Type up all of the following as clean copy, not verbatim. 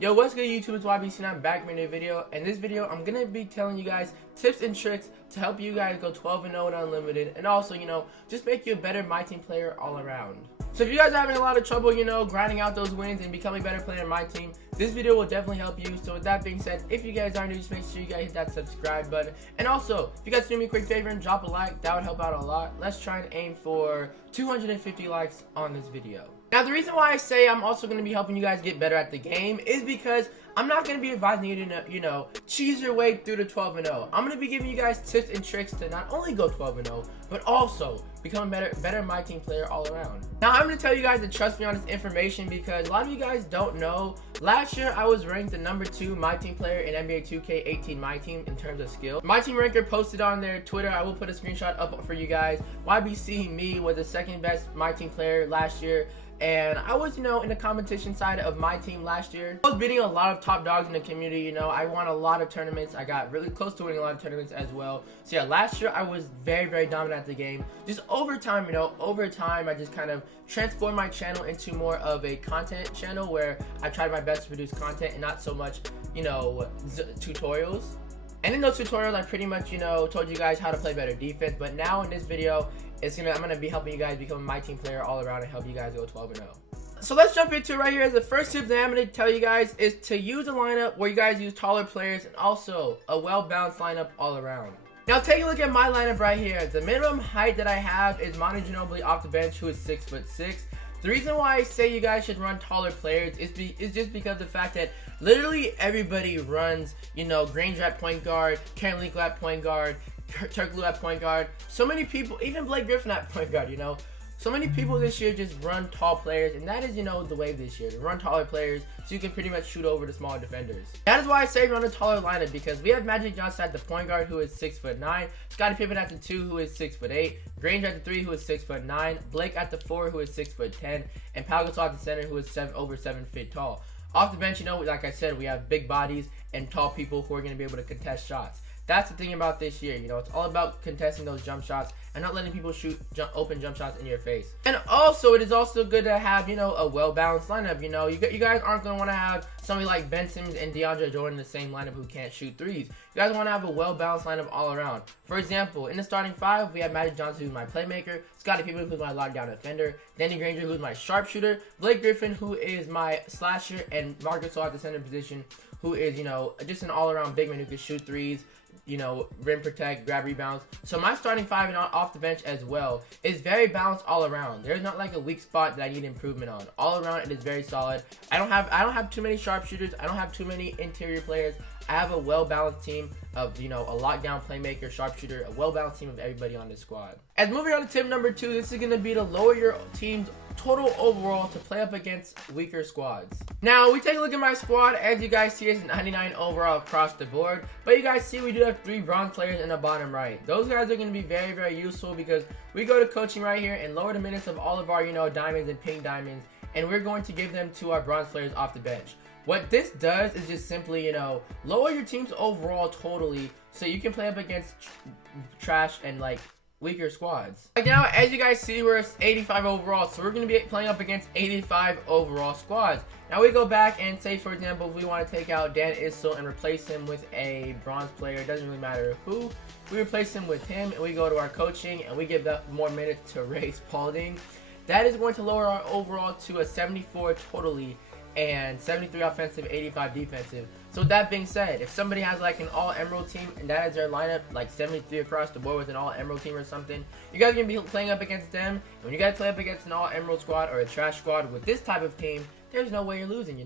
Yo, what's good YouTube? It's YBC and I'm back with a new video. In this video, I'm going to be telling you guys tips and tricks to help you guys go 12-0 and unlimited, and also, just make you a better My Team player all around. So if you guys are having a lot of trouble, grinding out those wins and becoming a better player in My Team, this video will definitely help you. So with that being said, if you guys are new, just make sure you guys hit that subscribe button. And also, if you guys do me a quick favor and drop a like, that would help out a lot. Let's try and aim for 250 likes on this video. Now, the reason why I say I'm also going to be helping you guys get better at the game is because I'm not going to be advising you to, cheese your way through to 12-0. I'm going to be giving you guys tips and tricks to not only go 12-0, but also become a better My Team player all around. Now, I'm going to tell you guys to trust me on this information because a lot of you guys don't know. Last year, I was ranked the #2 My Team player in NBA 2K19 Myteam in terms of skill. My Team ranker posted on their Twitter. I will put a screenshot up for you guys. YBC me was the second best My Team player last year. And I was, in the competition side of My Team last year. I was beating a lot of top dogs in the community, I won a lot of tournaments. I got really close to winning a lot of tournaments as well. So yeah, last year I was very, very dominant at the game. Just over time, I just kind of transformed my channel into more of a content channel where I tried my best to produce content and not so much, tutorials. And in those tutorials, I pretty much, told you guys how to play better defense. But now in this video, I'm gonna be helping you guys become a My Team player all around and help you guys go 12-0. So let's jump into it right here. As the first tip that I'm gonna tell you guys is to use a lineup where you guys use taller players and also a well-balanced lineup all around. Now take a look at my lineup right here. The minimum height that I have is Manu Ginobili off the bench, who is 6'6". The reason why I say you guys should run taller players is just because of the fact that literally everybody runs, Granger at point guard, Karen Leakley at point guard, Turk Lou at point guard. So many people, even Blake Griffin at point guard, So many people this year just run tall players, and that is, the wave this year. To run taller players so you can pretty much shoot over the smaller defenders. That is why I say run a taller lineup, because we have Magic Johnson at the point guard, who is 6'9", Scottie Pippen at the 2, who is 6'8", Granger at the 3, who is 6'9", Blake at the 4, who is 6'10", and Pau Gasol at the center, who is over 7 feet tall. Off the bench, like I said, we have big bodies and tall people who are going to be able to contest shots. That's the thing about this year, it's all about contesting those jump shots and not letting people shoot open jump shots in your face. And also, it is also good to have, a well-balanced lineup. You guys aren't going to want to have somebody like Ben Simmons and DeAndre Jordan in the same lineup who can't shoot threes. You guys want to have a well-balanced lineup all around. For example, in the starting five, we have Magic Johnson, who's my playmaker, Scottie Pippen, who's my lockdown defender, Danny Granger, who's my sharpshooter, Blake Griffin, who is my slasher, and Marc Gasol at the center position, who is, just an all-around big man who can shoot threes, rim protect, grab rebounds. So my starting five and off the bench as well is very balanced all around. There's not like a weak spot that I need improvement on. All around, it is very solid. I don't have too many sharpshooters. I don't have too many interior players. I have a well-balanced team of, a lockdown playmaker, sharpshooter, a well-balanced team of everybody on this squad. As moving on to tip number 2, this is going to be to lower your team's total overall to play up against weaker squads. Now, we take a look at my squad. As you guys see, it's 99 overall across the board. But you guys see we do have 3 bronze players in the bottom right. Those guys are going to be very, very useful because we go to coaching right here and lower the minutes of all of our, diamonds and pink diamonds. And we're going to give them to our bronze players off the bench. What this does is just simply, lower your team's overall totally so you can play up against trash and, weaker squads. Like now, as you guys see, we're 85 overall, so we're going to be playing up against 85 overall squads. Now we go back and say, for example, if we want to take out Dan Issel and replace him with a bronze player, it doesn't really matter who, we replace him with him, and we go to our coaching, and we give that more minutes to Ray Spalding. That is going to lower our overall to a 74 totally, and 73 offensive, 85 defensive. So with that being said, if somebody has an all-emerald team and that is their lineup, 73 across the board with an all-emerald team or something, you guys are going to be playing up against them. And when you guys play up against an all-emerald squad or a trash squad with this type of team, there's no way you're losing,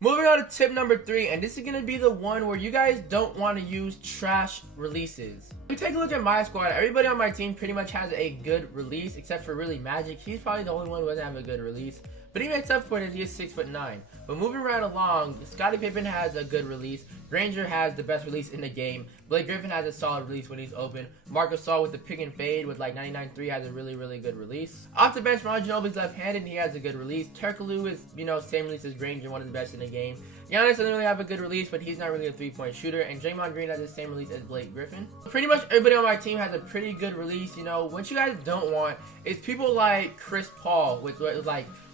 Moving on to tip number 3, and this is going to be the one where you guys don't want to use trash releases. If we take a look at my squad, everybody on my team pretty much has a good release, except for really Magic. He's probably the only one who doesn't have a good release. But even except for it, he is 6'9". But moving right along, Scottie Pippen has a good release. Granger has the best release in the game. Blake Griffin has a solid release when he's open. Marc Gasol with the pick and fade with 99.3 has a really, really good release. Off the bench, Manu Ginobili is left-handed. He has a good release. Turk Lou is, same release as Granger, one of the best in the game. Giannis doesn't really have a good release, but he's not really a three-point shooter. And Draymond Green has the same release as Blake Griffin. Pretty much everybody on my team has a pretty good release. What you guys don't want is people like Chris Paul with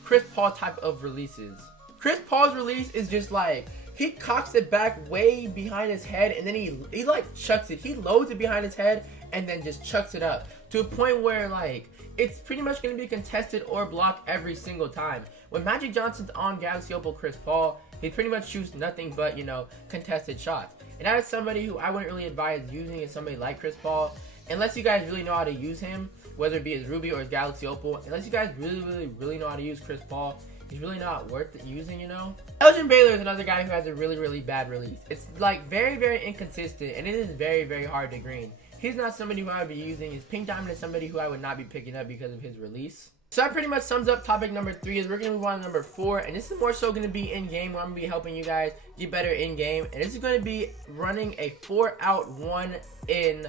Chris Paul type of releases. Chris Paul's release is just like, he cocks it back way behind his head, and then he like chucks it. He loads it behind his head and then just chucks it up to a point where like it's pretty much going to be contested or blocked every single time. When Magic Johnson's on Galaxy Opal Chris Paul, he pretty much shoots nothing but, you know, contested shots. And that is somebody who I wouldn't really advise using, is somebody like Chris Paul, unless you guys really know how to use him, whether it be his Ruby or his Galaxy Opal. Unless you guys really know how to use Chris Paul, he's really not worth using, you know. Elgin Baylor is another guy who has a really bad release. It's like very inconsistent, and it is very hard to green. He's not somebody who I would be using. His pink diamond is somebody who I would not be picking up because of his release. So that pretty much sums up topic number 3. Is we're going to move on to number 4, and this is more so going to be in-game, where I'm going to be helping you guys get better in-game, and this is going to be running a 4-out 1-in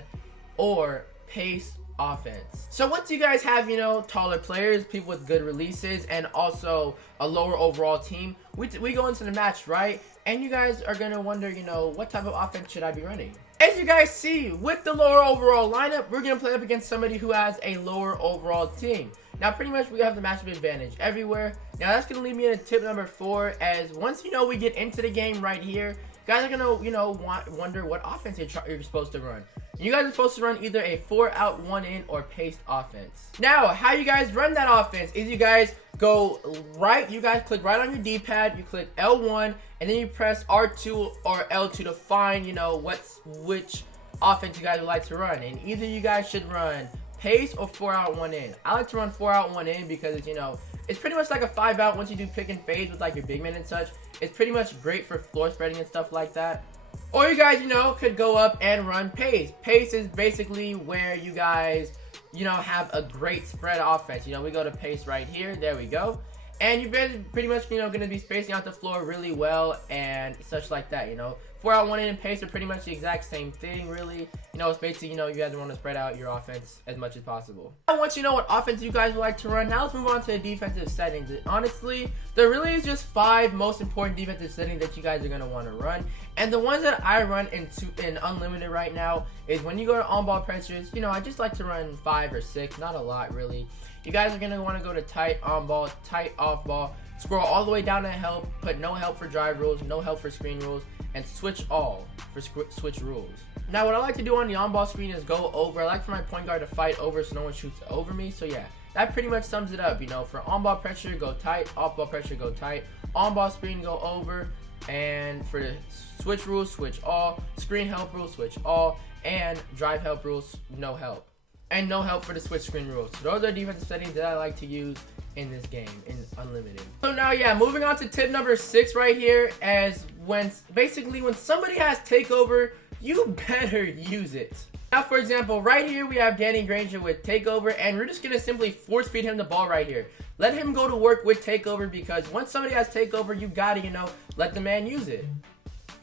or pace offense. So once you guys have, you know, taller players, people with good releases, and also a lower overall team, we go into the match, right? And you guys are going to wonder, you know, what type of offense should I be running? As you guys see, with the lower overall lineup, we're going to play up against somebody who has a lower overall team. Now, pretty much we have the matchup advantage everywhere. Now, that's going to lead me into tip number 4, as once, you know, we get into the game right here, guys are going to, you know, wonder what offense you're supposed to run. You guys are supposed to run either a 4-out 1-in or paced offense. Now, how you guys run that offense is you guys go right, you guys click right on your D-pad, you click L1, and then you press R2 or L2 to find, you know, which offense you guys would like to run. And either you guys should run pace or 4-out 1-in. I like to run 4-out 1-in because it's, you know, it's pretty much like a 5-out once you do pick and fades with like your big men and such. It's pretty much great for floor spreading and stuff like that. Or you guys, you know, could go up and run pace. Pace is basically where you guys, you know, have a great spread offense. You know, we go to pace right here. There we go. And you're pretty much, you know, going to be spacing out the floor really well and such like that, you know. 4-out 1-in and pace are pretty much the exact same thing, really. You know, it's basically, you know, you guys want to spread out your offense as much as possible. Now, once you know what offense you guys would like to run, now let's move on to the defensive settings. Honestly, there really is just 5 most important defensive settings that you guys are going to want to run. And the ones that I run in Unlimited right now is when you go to on-ball pressures, you know, I just like to run 5 or 6, not a lot, really. You guys are going to want to go to tight on-ball, tight off-ball, scroll all the way down to help, put no help for drive rules, no help for screen rules, and switch all for switch rules. Now, what I like to do on the on-ball screen is go over. I like for my point guard to fight over so no one shoots over me. So yeah, that pretty much sums it up. You know, for on-ball pressure, go tight. Off-ball pressure, go tight. On-ball screen, go over. And for the switch rules, switch all. Screen help rules, switch all. And drive help rules, no help. And no help for the switch screen rules. So those are defensive settings that I like to use in this game in Unlimited. So now, yeah, moving on to tip number 6 right here, as when somebody has takeover, you better use it. Now, for example, right here we have Danny Granger with takeover, and we're just gonna simply force feed him the ball right here. Let him go to work with takeover, because once somebody has takeover, you gotta, you know, let the man use it.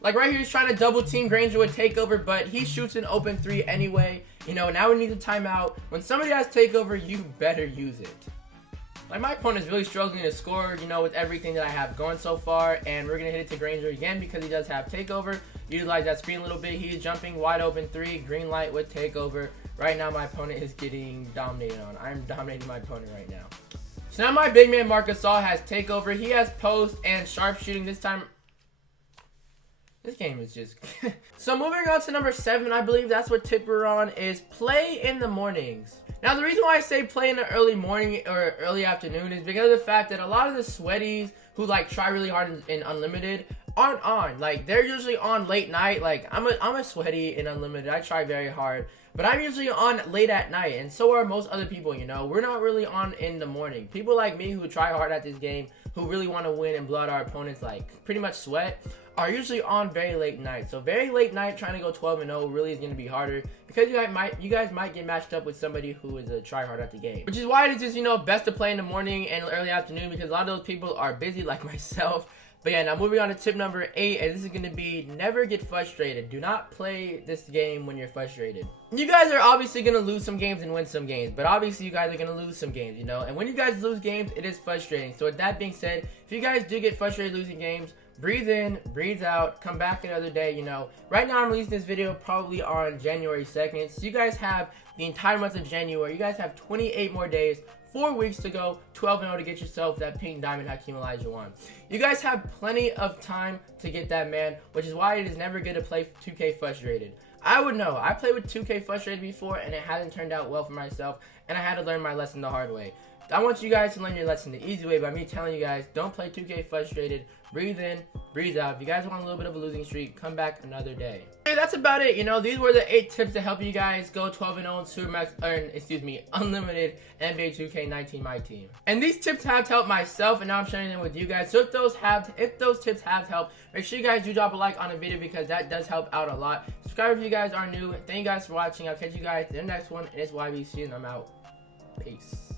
Like right here, he's trying to double team Granger with takeover, but he shoots an open 3 anyway. You know, now we need a timeout. When somebody has takeover, you better use it. Like, my opponent is really struggling to score, you know, with everything that I have going so far. And we're going to hit it to Granger again because he does have takeover. Utilize that screen a little bit. He's jumping wide open 3, green light with takeover. Right now, my opponent is getting dominated on. I'm dominating my opponent right now. So now my big man, Marc Gasol, has takeover. He has post and sharpshooting this time. This game is just... So moving on to number 7, I believe that's what tip we're on, is play in the mornings. Now, the reason why I say play in the early morning or early afternoon is because of the fact that a lot of the sweaties who like try really hard in Unlimited aren't on. Like, they're usually on late night. Like, I'm a sweaty in Unlimited. I try very hard. But I'm usually on late at night, and so are most other people, you know. We're not really on in the morning. People like me who try hard at this game, who really want to win and blow out our opponents, like, pretty much sweat, are usually on very late night. So very late night trying to go 12-0 really is going to be harder because you guys might get matched up with somebody who is a try-hard at the game. Which is why it is just, you know, best to play in the morning and early afternoon, because a lot of those people are busy like myself. But yeah, now moving on to tip number 8, and this is going to be never get frustrated. Do not play this game when you're frustrated. You guys are obviously going to lose some games and win some games, but obviously you guys are going to lose some games, you know. And when you guys lose games, it is frustrating. So with that being said, if you guys do get frustrated losing games, breathe in, breathe out, come back another day, you know. Right now I'm releasing this video probably on January 2nd. So you guys have the entire month of January. You guys have 28 more days, 4 weeks to go 12-0 to get yourself that pink diamond Hakeem Olajuwon. You guys have plenty of time to get that man, which is why it is never good to play 2K frustrated. I would know. I played with 2K frustrated before, and it hasn't turned out well for myself, and I had to learn my lesson the hard way. I want you guys to learn your lesson the easy way by me telling you guys, don't play 2K frustrated. Breathe in, breathe out. If you guys want a little bit of a losing streak, come back another day. Okay, that's about it. You know, these were the 8 tips to help you guys go 12-0 in Supermax, unlimited NBA 2K19 Myteam. And these tips have helped myself, and now I'm sharing them with you guys. So if those tips have helped, make sure you guys do drop a like on the video because that does help out a lot. Subscribe if you guys are new. Thank you guys for watching. I'll catch you guys in the next one. And it's YBC, and I'm out. Peace.